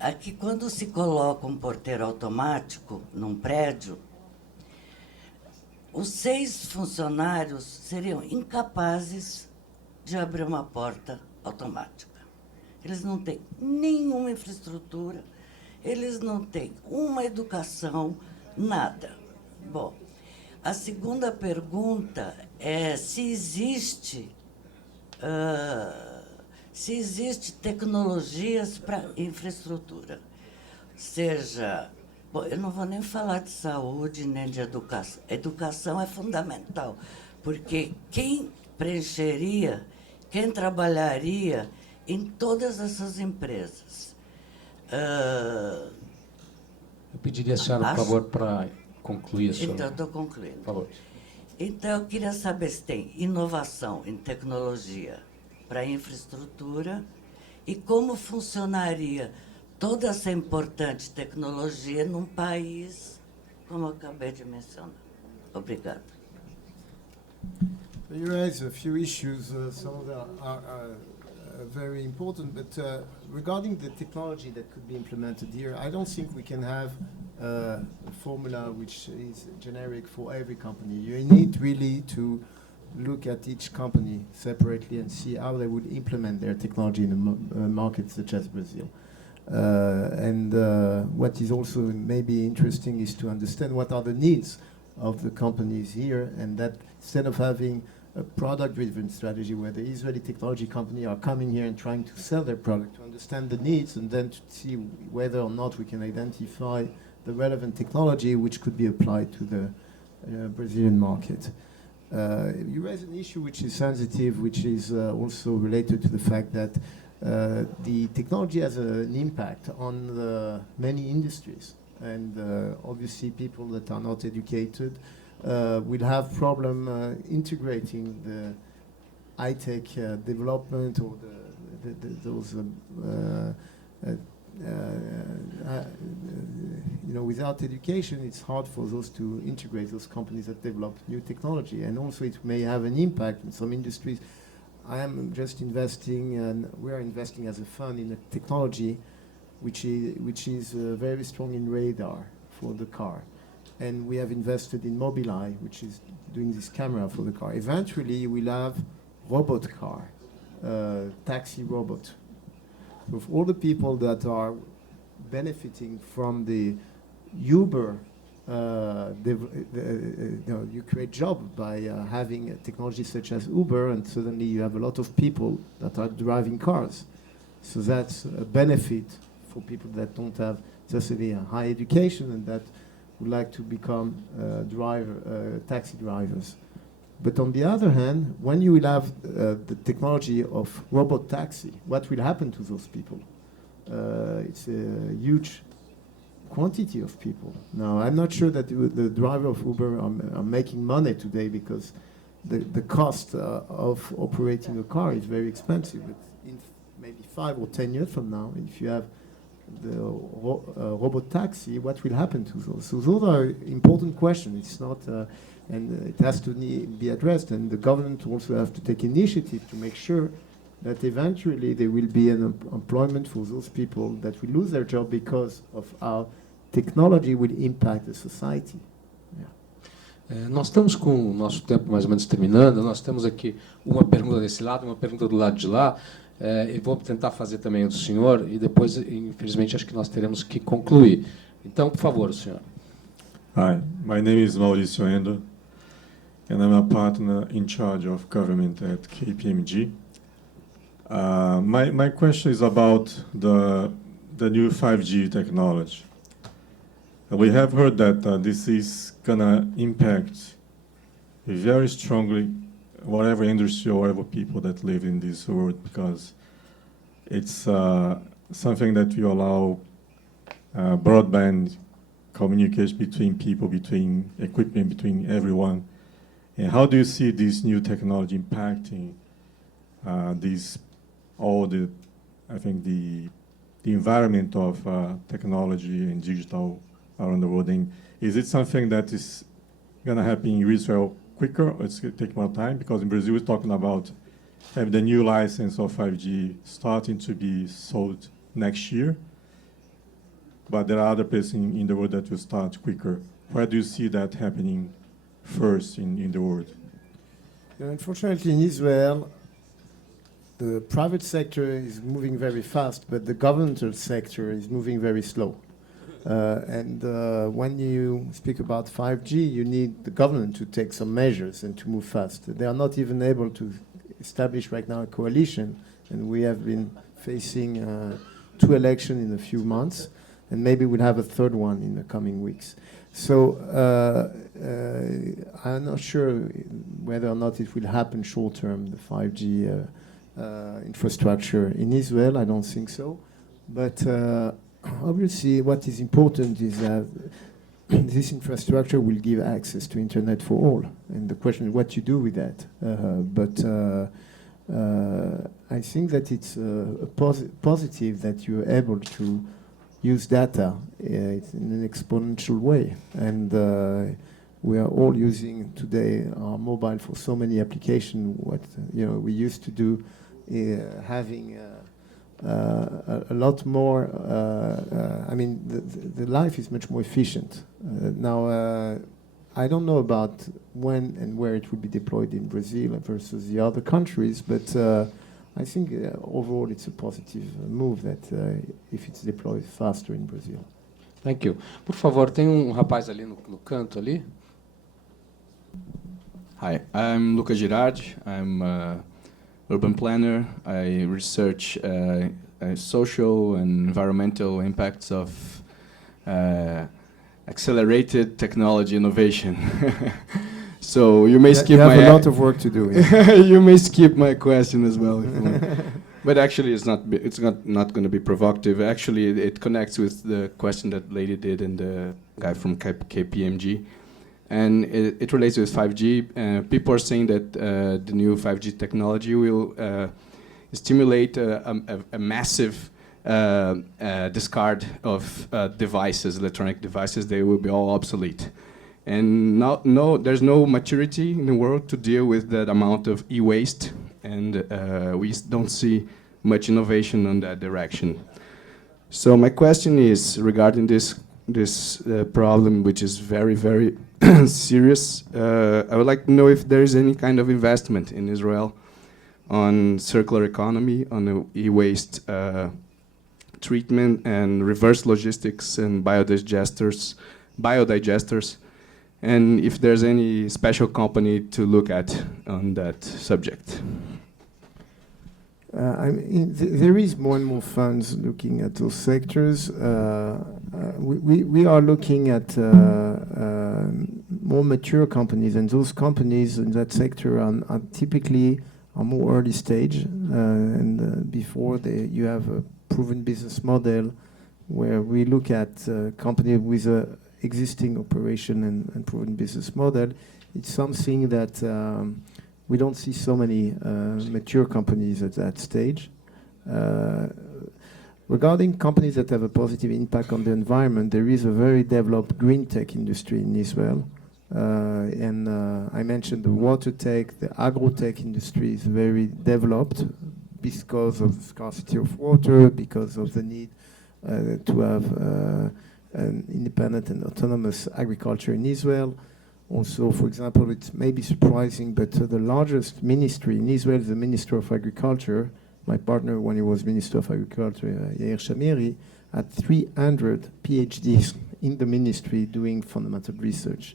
aqui, quando se coloca um porteiro automático num prédio, os 6 funcionários seriam incapazes de abrir uma porta automática. Eles não têm nenhuma infraestrutura, eles não têm uma educação, nada. Bom, a segunda pergunta é se existe tecnologias para infraestrutura, seja... Bom, eu não vou nem falar de saúde nem de educação. Educação é fundamental, porque quem preencheria, quem trabalharia em todas essas empresas? Eu pediria a senhora, por favor, para concluir a sua... Então, estou concluindo. Por favor. Então, eu queria saber se tem inovação em tecnologia para infraestrutura e como funcionaria toda essa importante tecnologia num país, como eu acabei de mencionar. Obrigada. You raise a few issues. Some of them are very important, but regarding the technology that could be implemented here, I don't think we can have a formula which is generic for every company. You need really to look at each company separately and see how they would implement their technology in a market such as Brazil. And what is also maybe interesting is to understand what are the needs of the companies here, and that instead of having a product-driven strategy where the Israeli technology company are coming here and trying to sell their product, to understand the needs and then to see whether or not we can identify the relevant technology which could be applied to the Brazilian market. You raise an issue which is sensitive, which is also related to the fact that the technology has an impact on the many industries, and obviously people that are not educated will have problem integrating the high-tech development or those you know, without education, it's hard for those to integrate those companies that develop new technology, and also it may have an impact in some industries. I am just investing, and we are investing as a fund in a technology which is very strong in radar for the car. And we have invested in Mobileye, which is doing this camera for the car. Eventually, we'll have robot car, taxi robot. So for all the people that are benefiting from the Uber, you create job by having a technology such as Uber, and suddenly you have a lot of people that are driving cars. So that's a benefit for people that don't have necessarily a high education and that would like to become taxi drivers. But on the other hand, when you will have the technology of robot taxi, what will happen to those people? It's a huge quantity of people. Now, I'm not sure that the driver of Uber are making money today because the cost of operating a car is very expensive. But in maybe 5 or 10 years from now, if you have the robot taxi, what will happen to those? So those are important questions. It's not, and it has to be addressed. And the government also have to take initiative to make sure that eventually there will be an employment for those people that will lose their job because of how technology will impact the society. Nós estamos com o nosso tempo mais ou menos terminando. Nós temos aqui uma pergunta desse lado, uma pergunta do lado de lá. E vou tentar fazer também o do senhor, e depois, infelizmente, acho que nós teremos que concluir. Então, por favor, senhor. Hi, my name is Mauricio Endo, and I'm a partner in charge of government at KPMG. My question is about the new 5G technology. We have heard that this is going to impact very strongly whatever industry or whatever people that live in this world, because it's something that will allow broadband communication between people, between equipment, between everyone. And how do you see this new technology impacting I think the environment of technology and digital around the world? And is it something that is going to happen in Israel quicker, or it's going to take more time? Because in Brazil, we're talking about having the new license of 5G starting to be sold next year. But there are other places in the world that will start quicker. Where do you see that happening first in the world? Unfortunately, in Israel, the private sector is moving very fast, but the governmental sector is moving very slow. And when you speak about 5G, you need the government to take some measures and to move fast. They are not even able to establish right now a coalition, and we have been facing 2 elections in a few months, and maybe we'll have a 3rd one in the coming weeks. So I'm not sure whether or not it will happen short term, the 5G infrastructure in Israel. I don't think so. But obviously, what is important is that this infrastructure will give access to internet for all. And the question is what you do with that. But I think that it's positive that you're able to use data in an exponential way. And we are all using today our mobile for so many applications. What we used to do, having a lot more. I mean, the life is much more efficient now. I don't know about when and where it will be deployed in Brazil versus the other countries, but I think overall it's a positive move that if it's deployed faster in Brazil. Thank you. Por favor, tem rapaz ali no canto ali. Hi, I'm Luca Girardi. I'm an urban planner. I research social and environmental impacts of accelerated technology innovation. So you may skip you have my a lot of work to do. Yeah. you may skip my question as well. If you want. But actually, it's not going to be provocative. Actually, it connects with the question that lady did and the guy from KPMG, and it relates with 5G. People are saying that the new 5G technology will stimulate a massive discard of devices, electronic devices. They will be all obsolete. And there's no maturity in the world to deal with that amount of e-waste, and we don't see much innovation on that direction. So my question is regarding this problem, which is very, very serious. I would like to know if there is any kind of investment in Israel on circular economy, on the e-waste treatment and reverse logistics and biodigesters, and if there's any special company to look at on that subject. I mean, there is more and more funds looking at those sectors. We are looking at more mature companies, and those companies in that sector are typically more early stage, and before you have a proven business model, where we look at company with a existing operation and proven business model. It's something that we don't see so many mature companies at that stage. Regarding companies that have a positive impact on the environment, there is a very developed green tech industry in Israel. And I mentioned the water tech, the agro-tech industry is very developed because of scarcity of water, because of the need to have an independent and autonomous agriculture in Israel. Also, for example, it may be surprising, but the largest ministry in Israel is the Minister of Agriculture. My partner, when he was Minister of Agriculture, Yair Shamiri, had 300 PhDs in the ministry doing fundamental research.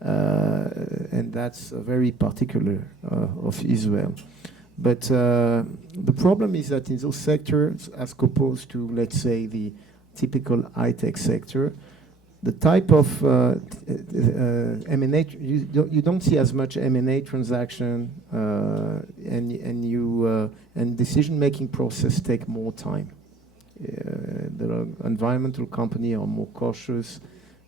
And that's very particular of Israel. But the problem is that in those sectors, as opposed to, let's say, the typical high-tech sector, the type of M&A, you don't see as much M&A transaction, and decision-making process take more time. The environmental company are more cautious.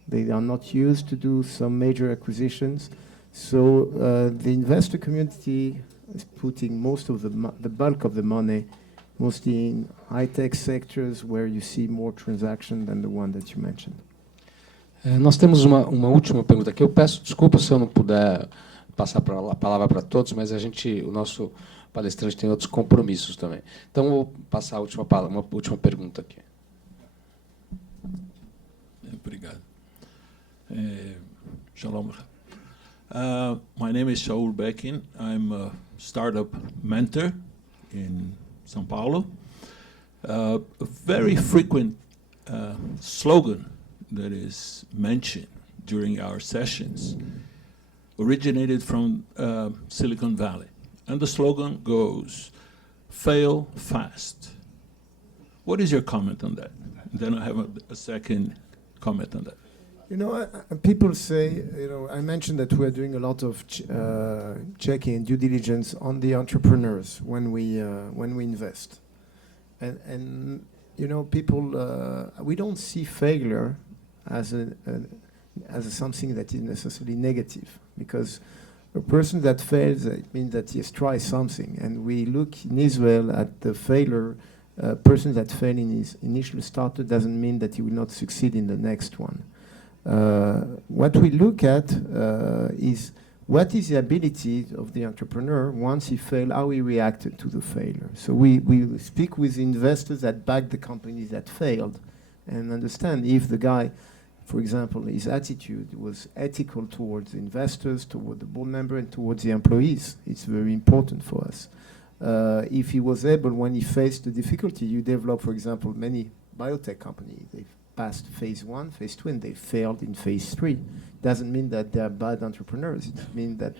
They are not used to do some major acquisitions. So the investor community is putting most of the bulk of the money mostly in high-tech sectors where you see more transaction than the one that you mentioned. Nós temos uma última pergunta aqui. Eu peço desculpa se eu não puder passar a palavra para todos, mas o nosso palestrante tem outros compromissos também. Então, eu vou passar uma última pergunta aqui. Obrigado. Shalom. My name is Shaul Bekin. I'm a startup mentor in São Paulo. A very frequent slogan that is mentioned during our sessions originated from Silicon Valley. And the slogan goes, fail fast. What is your comment on that? And then I have a second comment on that. You know, people say, I mentioned that we're doing a lot of checking and due diligence on the entrepreneurs when we invest. And people, we don't see failure as something that is necessarily negative, because A person that fails, it means that he has tried something. And we look in Israel at the failure. A person that failed in his initial startup doesn't mean that he will not succeed in the next one. What we look at is what is the ability of the entrepreneur once he failed, how he reacted to the failure. So we speak with investors that back the companies that failed and understand if the guy, for example, his attitude was ethical towards investors, toward the board member, and towards the employees. It's very important for us. If he was able, when he faced the difficulty, you develop, for example, many biotech companies, they've passed phase 1, phase 2, and they failed in phase 3. Doesn't mean that they're bad entrepreneurs. It means that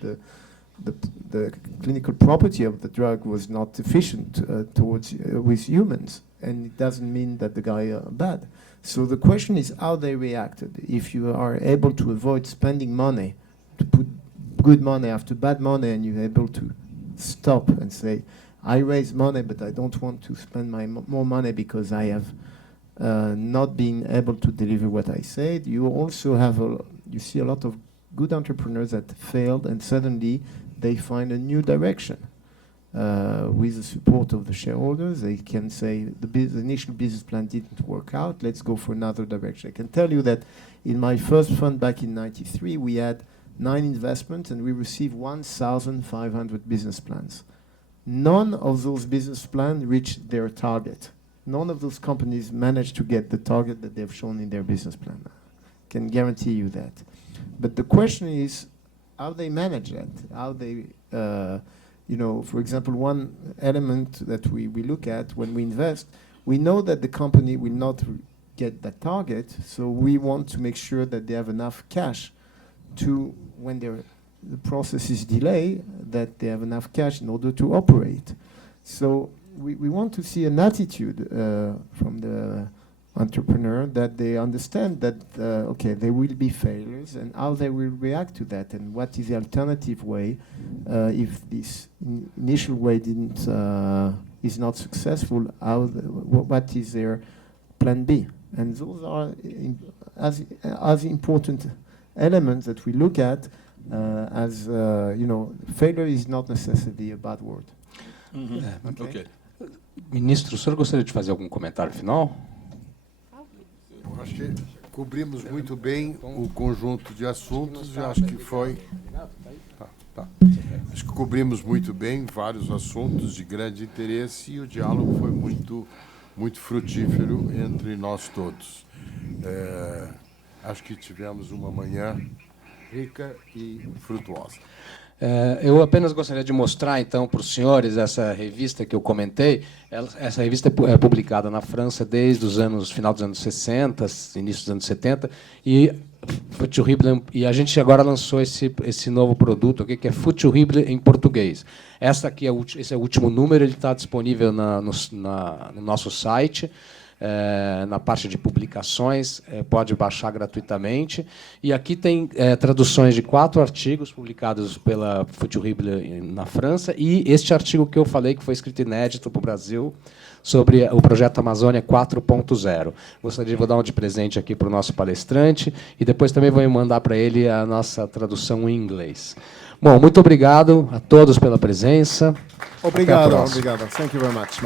the clinical property of the drug was not efficient towards with humans, and it doesn't mean that the guy are bad. So the question is how they reacted. If you are able to avoid spending money, to put good money after bad money, and you're able to stop and say, I raise money, but I don't want to spend my more money because I have not been able to deliver what I said. You also have you see a lot of good entrepreneurs that failed, and suddenly they find a new direction. With the support of the shareholders, they can say the initial business plan didn't work out, let's go for another direction. I can tell you that in my first fund back in '93, we had 9 investments and we received 1,500 business plans. None of those business plans reached their target. None of those companies managed to get the target that they've shown in their business plan. I can guarantee you that. But the question is how they manage that, how they, you know, for example, one element that we look at when we invest, we know that the company will not get that target, so we want to make sure that they have enough cash to, when the process is delayed, that they have enough cash in order to operate. So we want to see an attitude from the entrepreneur that they understand that, okay, there will be failures and how they will react to that and what is the alternative way if this initial way is not successful, what is their plan B? And those are as important elements that we look at as, you know, failure is not necessarily a bad word. Okay. Ministro, o senhor gostaria de fazer algum comentário final? Eu acho que cobrimos muito bem o conjunto de assuntos e acho que foi... Acho que cobrimos muito bem vários assuntos de grande interesse e o diálogo foi muito frutífero entre nós todos. Acho que tivemos uma manhã rica e frutuosa. Eu apenas gostaria de mostrar, então, para os senhores essa revista que eu comentei. Essa revista é publicada na França desde os final dos anos 60, início dos anos 70, e a gente agora lançou esse novo produto aqui, que é Futurible em português. Esse é o último número, ele está disponível no nosso site. Na parte de publicações, pode baixar gratuitamente. E aqui tem traduções de 4 artigos publicados pela Futurible na França, e este artigo que eu falei, que foi escrito inédito para o Brasil, sobre o projeto Amazônia 4.0. Vou dar um de presente aqui para o nosso palestrante, e depois também vou mandar para ele a nossa tradução em inglês. Bom, muito obrigado a todos pela presença. Obrigado. Thank you very much.